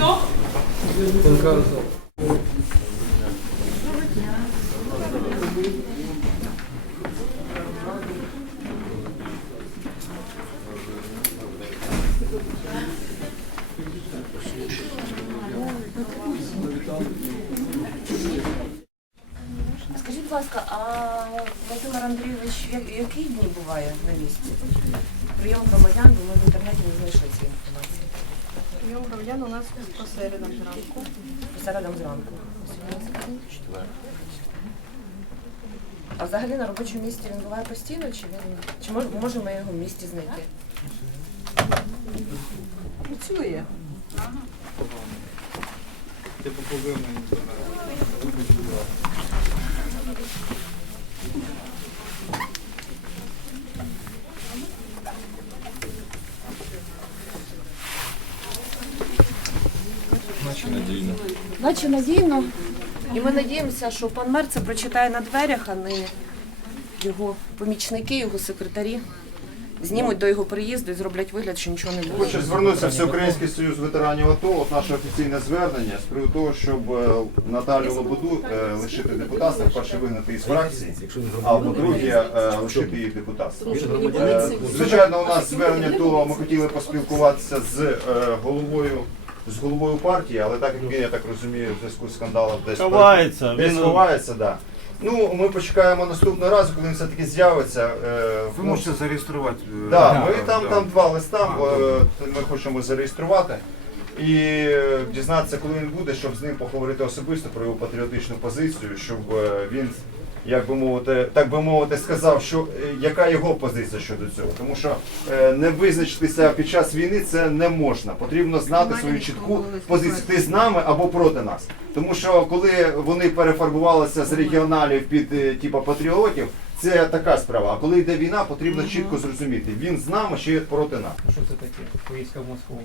А? Доброго дня. Будь ласка, а Володимир Андрійович в які дні буває на місці? Прийом громадян, бо ми в інтернеті не знайшли ці інформації. Прийом громадян у нас по середам зранку. Посередом зранку. А взагалі на робочому місці він буває постійно, чи він чи мож, можемо ми його в місті знайти? Працює. Наче надійно. І ми надіємося, що пан мер це прочитає на дверях, а не його помічники, його секретарі. Знімуть до його приїзду і зроблять вигляд, що нічого не було. Хочу звернутися в Всеукраїнський союз ветеранів АТО. От наше офіційне звернення з приводу того, щоб е, Наталю Лободу е, лишити депутатства, перше вигнати із фракції, а по-друге, е, лишити її депутатства. Е, Звичайно, у нас звернення то ми хотіли поспілкуватися з е, головою. З головою партії, але так як він, я так розумію, в зв'язку з скандалом десь Ховається, десь він- ховається, да. Ну, ми почекаємо наступного разу, коли він все-таки з'явиться. е, Ви можете зареєструвати. е, Да, ми там, там два листа, А, е, ми хочемо зареєструвати і е, дізнатися, коли він буде, щоб з ним поговорити особисто про його патріотичну позицію, щоб е, він, як би мовити, так би мовити, сказав, що е, яка його позиція щодо цього. Тому що е, не визначитися під час війни це не можна. Потрібно знати свою чітку позицію. Ти з нами або проти нас. Тому що коли вони перефарбувалися з регіоналів під е, типу, патріотів. Це така справа. А коли йде війна, потрібно чітко зрозуміти, він з нами чи проти нас. Що це таке? Поїздка в Москву.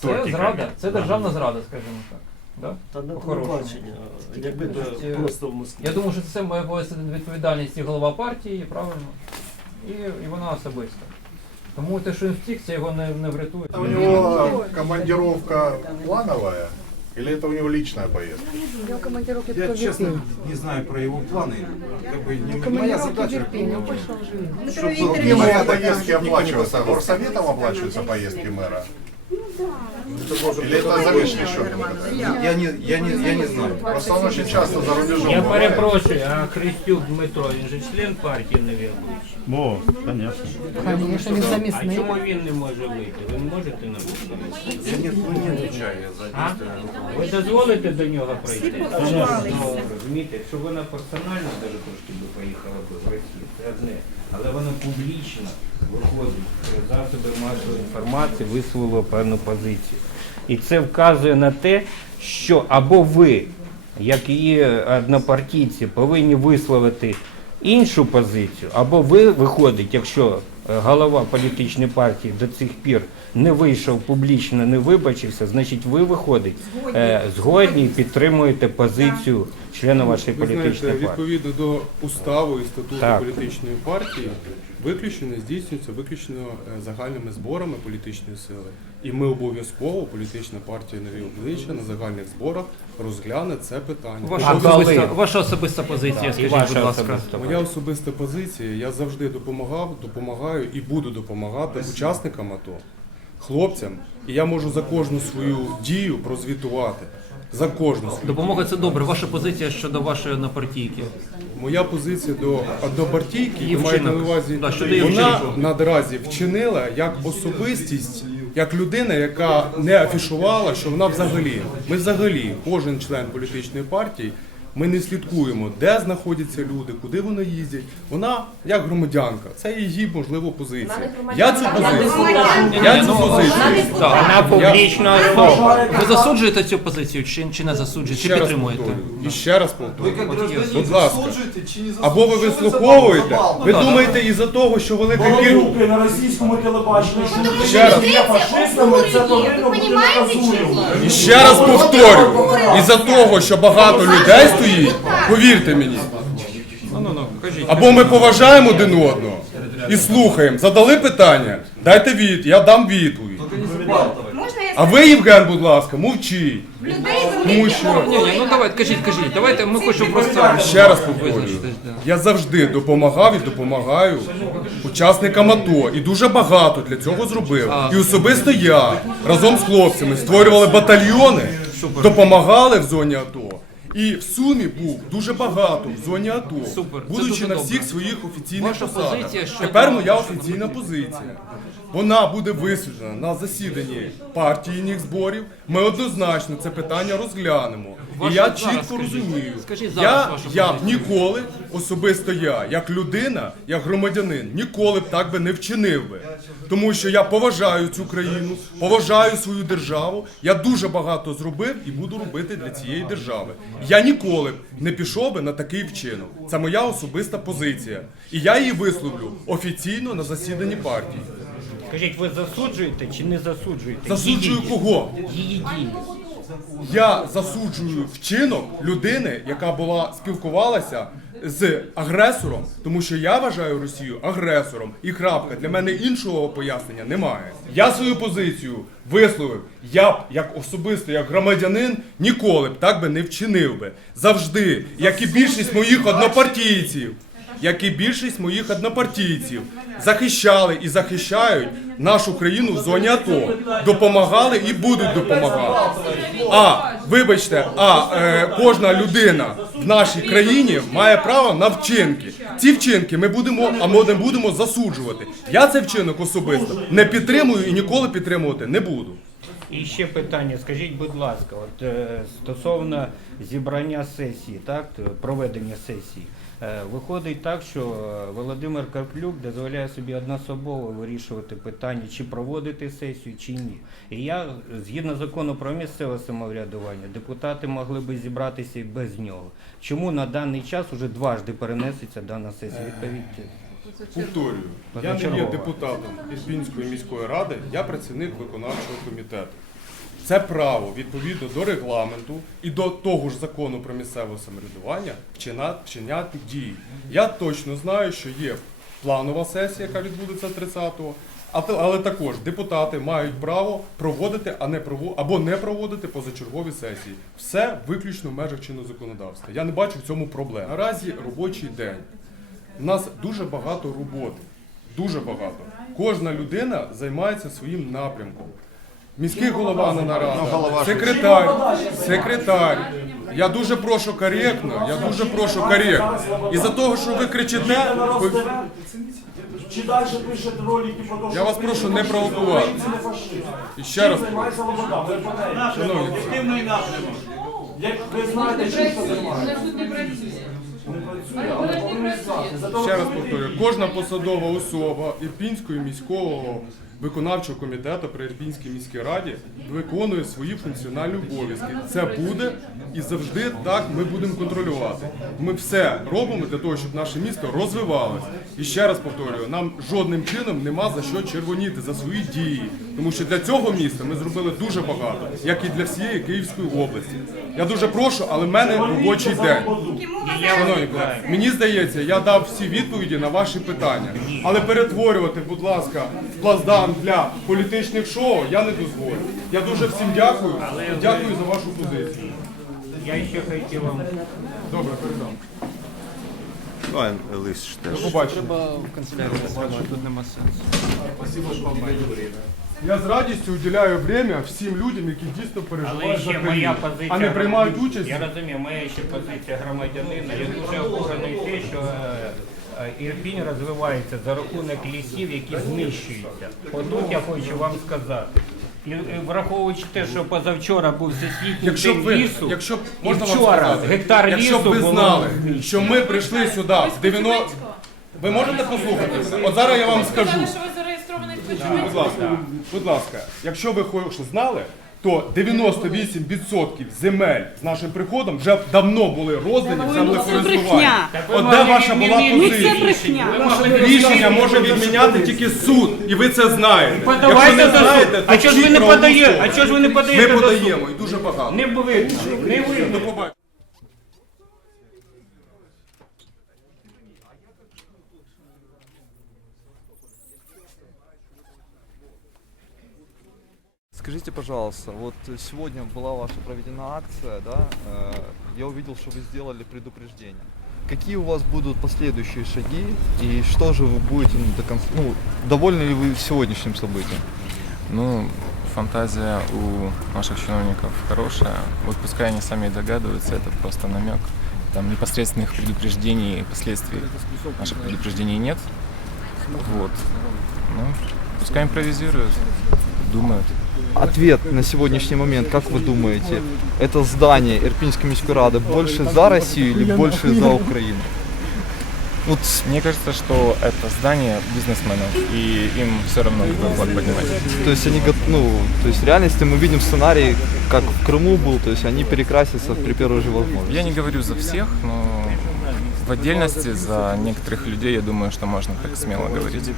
Це зрада, це державна зрада, скажімо так. Да? Та на По-хорошому. телебачення, якби Значить, то е, просто в Москві. Я думаю, що це має повести відповідальність і голова партії, правильно, і, і вона особиста. Тому те, що він втік, це його не, не врятує. Это у него командировка плановая или это у него личная поездка? У нього командировки Я по честно Вірпіню. не знаю про его планы. Как бы не моя Командировки в задача. Вірпінь, він пішов жити. Чтобы Какие мои поездки оплачиваются? Горсоветом оплачиваются поездки мэра? Или это за личный счет? Я не, я не, я не знаю. Просто он очень часто за рубежом Я бывает. перепрошую, а Христюк Дмитро, він же член партії невідомий. О, конечно. Звісно, він А замісний. чому він не може вийти? Ви можете нам сказати? Я не, ну, не отвечаю за А? действия руководства. Ви дозволите до нього прийти? Ну, розумієте, якщо вона персонально даже трошки би поїхала би в Росію, це одне. Але вона публічно виходить через засоби масової інформації, висловила певну позицію. І це вказує на те, що або ви, як її однопартійці, повинні висловити іншу позицію, або ви виходить, якщо голова політичної партії до цих пір не вийшов публічно, не вибачився, значить ви виходить е, згодні і підтримуєте позицію члена вашої Ви знаєте, політичної партії. відповідно до уставу і статуту Так. політичної партії, виключення здійснюється виключно е, загальними зборами політичної сили. І ми обов'язково, політична партія нові обличчя на загальних зборах розгляне це питання. Ваша особиста, ваша особиста позиція, скажіть, ваша будь ласка. особиста Моя особиста позиція, я завжди допомагав, допомагаю і буду допомагати учасникам АТО, хлопцям. І я можу за кожну свою дію прозвітувати. За кожну свою Допомога це добре. Ваша позиція щодо вашої однопартійки. Моя позиція до до партійки, ви маєте на увазі, вона наразі вчинила як особистість, як людина, яка не афішувала, що вона взагалі, ми взагалі, кожен член політичної партії, ми не слідкуємо, де знаходяться люди, куди вони їздять. Вона як громадянка, це її можливо позиція. Я цю позицію, я цю позицію. Вона публічна особа. Ви засуджуєте цю позицію чи, чи не засуджуєте? Чи Ще раз підтримуєте? повторюю. І ще раз повторюю. Будь ласка. Або ви вислуховуєте, ви думаєте із-за того, що велика кількість... на російському телебаченні, що Ще раз. є фашистами, це повинно бути наказуємо. І ще раз повторю, із-за того, що багато людей стоїть, повірте мені, або ми поважаємо один одного і слухаємо. Задали питання, дайте від, я дам відповідь. Можна я А ви, Євген, будь ласка, мовчіть. людей Тому що Ні, ні, ну давайте, кажіть, кажіть, давайте ми хочемо просто ще раз повторюю, визначитись. да. я завжди допомагав і допомагаю учасникам АТО. І дуже багато для цього зробив. І особисто я разом з хлопцями створювали батальйони, допомагали в зоні АТО. І в сумі був дуже багато в зоні АТО, Супер, це будучи дуже на добре. всіх своїх офіційних Ваша посадах. позиція щодо- Тепер моя офіційна позиція. Вона буде висвітлена на засіданні партійних зборів. Ми однозначно це питання розглянемо. Ваша І я зараз чітко скажіть. розумію, Скажіть зараз я, вашу я б позицію. ніколи, особисто я, як людина, як громадянин, ніколи б так би не вчинив би. Тому що я поважаю цю країну, поважаю свою державу. Я дуже багато зробив і буду робити для цієї держави. Я ніколи не пішов би на такий вчинок. Це моя особиста позиція. І я її висловлю офіційно на засіданні партії. Скажіть, ви засуджуєте чи не засуджуєте? Засуджую її, кого? її дії? Я засуджую вчинок людини, яка була спілкувалася з агресором, тому що я вважаю Росію агресором. І крапка. Для мене іншого пояснення немає. Я свою позицію висловив. Я б, як особисто, як громадянин, ніколи б так би не вчинив би. Завжди, як і більшість моїх однопартійців, як і більшість моїх однопартійців, захищали і захищають нашу країну в зоні АТО, допомагали і будуть допомагати. А вибачте, а е, кожна людина в нашій країні має право на вчинки. Ці вчинки ми будемо, а ми не будемо засуджувати. Я цей вчинок особисто не підтримую і ніколи підтримувати не буду. І ще питання, скажіть, будь ласка, от е, стосовно зібрання сесії, так, проведення сесії. Е, Виходить так, що е, Володимир Карплюк дозволяє собі одноособово вирішувати питання, чи проводити сесію, чи ні. І я, згідно закону про місцеве самоврядування, депутати могли би зібратися і без нього. Чому на даний час уже дважди перенесеться дана сесія? Відповідьте. Повторюю, я не є депутатом Ірпінської міської ради, я працівник виконавчого комітету. Це право відповідно до регламенту і до того ж закону про місцеве самоврядування вчиняти дії. Я точно знаю, що є планова сесія, яка відбудеться 30-го, але також депутати мають право проводити, а не або не проводити позачергові сесії. Все виключно в межах чинного законодавства. Я не бачу в цьому проблем. Наразі робочий день. У нас дуже багато роботи. Дуже багато. Кожна людина займається своїм напрямком. Міський голова на нарадах, секретар, секретар. Я дуже прошу коректно, я дуже прошу коректно. І за того, що ви кричите, ви- Чи далі пишете ролики про те, що Я вас прошу не провокувати. українці не фашисти. і ще раз Чим займається Лобода? Ви? Шановні, напрямок. Як ви знаєте, чим це займається? Не працює, але повинен знати. За того, ще раз повторюю, кожна посадова особа Ірпінського міського виконавчого комітету при Ірпінській міській раді виконує свої функціональні обов'язки. Це буде і завжди так ми будемо контролювати. Ми все робимо для того, щоб наше місто розвивалось. І ще раз повторюю, нам жодним чином нема за що червоніти за свої дії, тому що для цього міста ми зробили дуже багато, як і для всієї Київської області. Я дуже прошу, але в мене робочий день. Шановні колеги, мені здається, я дав всі відповіді на ваші питання. Але перетворювати, будь ласка, в плацдарм для політичних шоу я не дозволю. Я дуже всім дякую і дякую за вашу позицію. Я ще хотів вам Добре, передам. Давай лист теж. побачення. Треба в канцелярію сказати, тут нема сенсу. Я з радістю уділяю время всім людям, які дійсно Але переживають за ще моя країну, позиція. а не приймають участь. Я розумію, моя ще позиція громадянина. Я дуже обурений те, що е, Ірпінь розвивається за рахунок лісів, які знищуються. Отут я хочу вам сказати. І е, враховуючи те, що позавчора був всесвітній Якщо б день ви, лісу, якщо б і можна вам вчора сказати, гектар якщо лісу б ви було знали, знищено. що ми прийшли сюди в 90... Ви можете послухати? От зараз я вам скажу. що ви зареєстрований в Будь ласка, будь ласка, якщо ви хоч знали, то 98% земель з нашим приходом вже давно були роздані в землекористування. Так От де ваша була позиція? рішення. Рішення може відміняти тільки суд, і ви це знаєте. Якщо Подавайте не до суду. знаєте, А то чого ж ви не правову подаєте? А чого ж ви не Ми подаєте до суду? подаємо і дуже багато. Не видно, не видно. До побачення. Скажите, пожалуйста, вот сегодня была ваша проведена акция, да? э, Я увидел, что вы сделали предупреждение. Какие у вас будут последующие шаги и что же вы будете ну, до конца, ну, довольны ли вы сегодняшним событием? Ну, фантазия у наших чиновников хорошая. Вот пускай они сами догадываются, это просто намек. Там непосредственных предупреждений и последствий наших предупреждений нет. Вот. Ну, пускай импровизируют, думают. Ответ на сегодняшний момент, как вы думаете, это здание Ирпинской міської ради больше за Россию или больше за Украину? Вот Мне кажется, что это здание бизнесменов, и им все равно какой флаг поднимать. То есть они, ну, то есть в реальности мы видим сценарий, как в Крыму был, то есть они перекрасятся при первой же возможности. Я не говорю за всех, но в отдельности за некоторых людей я думаю, что можно так смело говорить.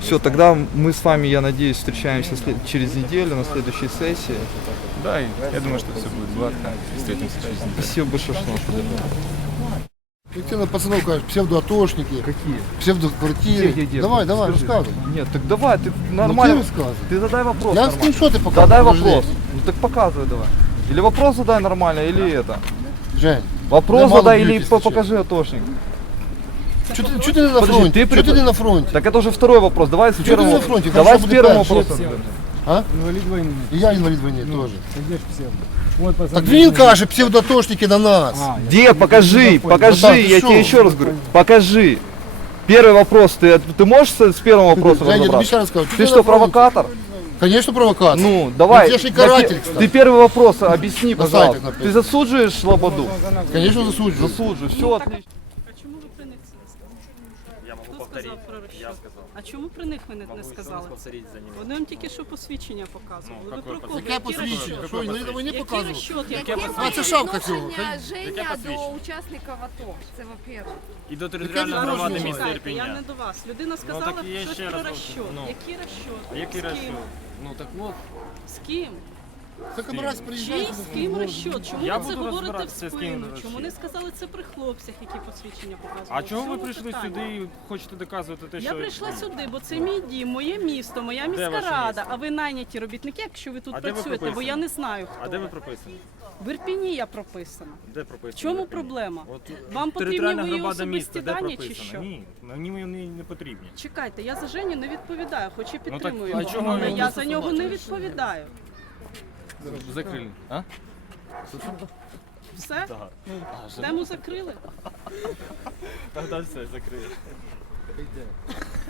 Все, тогда мы с вами, я надеюсь, встречаемся след- через неделю на следующей сессии. Да, и я думаю, что все будет гладко. Встретимся через неделю. Спасибо большое, что нас. Коллективно пацанов, кажешь, псевдоатошники, Какие? псевдоквартиры. Где, где, где? Давай, давай, Скажи. рассказывай. Нет, так давай, ты Ну, нормально. ты рассказывай. Ты задай вопрос. Я нормально. скриншоты показываю. Задай подожди. вопрос. Ну так показывай давай. Или вопрос задай нормально, или это. Жень, Вопрос Да задай или покажи атошник. что ты, чё ты не на Подожди, фронте? ты Чё препод- ты не на фронте? Так это уже второй вопрос. Давай с ты первого. на фронте? Давай Хорошо с будет первого дальше. вопроса. А? Інвалід війни. И я инвалид войны Ну, тоже. Де ж псевдо? От, пацан, Так він каже, псевдоатошники на нас. А, Дед, покажи, покажи, Ну да, ты я шо? тебе еще раз говорю. Покажи. Первый вопрос, ты, ты можешь с, с первым вопросом Я тебе разобраться? еще раз скажу. Ты что, провокатор? Конечно, провокатор. Ну, давай. я ж и на каратель, пе- кстати. Ты первый вопрос объясни, На пожалуйста. сайтах написано. Ты засудживаешь Лободу? Конечно, засуджую. Засуджую, все отлично. Я Хто сказав про розчет? А чому при них ви не, не сказали? Вони вам тільки що посвідчення показували. ви про кого? Яке Які посвідчення? розчоти? Що, Який? Яке А це шапка цього. Женя до учасників АТО. Це во-первых. І до територіальної громади міста чекайте, Я не до вас. Людина сказала щось про розчот. Який розчот? Який З ким? розчот? Ну так от. З ким? Так раз Чий з ким розчот? Чому Я ви це буду говорите в розбиратися, з ким спину? розчот. Чому не сказали це при хлопцях, які посвідчення показували? А В чого ви чому прийшли питання? сюди і хочете доказувати те, що... Я прийшла сюди, бо це мій дім, моє місто, моя міська ваше рада. місто? А ви найняті робітники, якщо ви тут А де ви працюєте, бо прописані? я не знаю хто. А де ви прописані? В Ірпіні я прописана. Де прописані? В чому проблема? От Вам потрібні територіальна мої громада особисті міста, де дані чи прописана? що? Ні, мені вони не потрібні. Чекайте, я за Женю не відповідаю, хоч і підтримую а його, чого але я за нього не відповідаю. Закрили. А? Все? Тему закрили? Тогда все, закрили.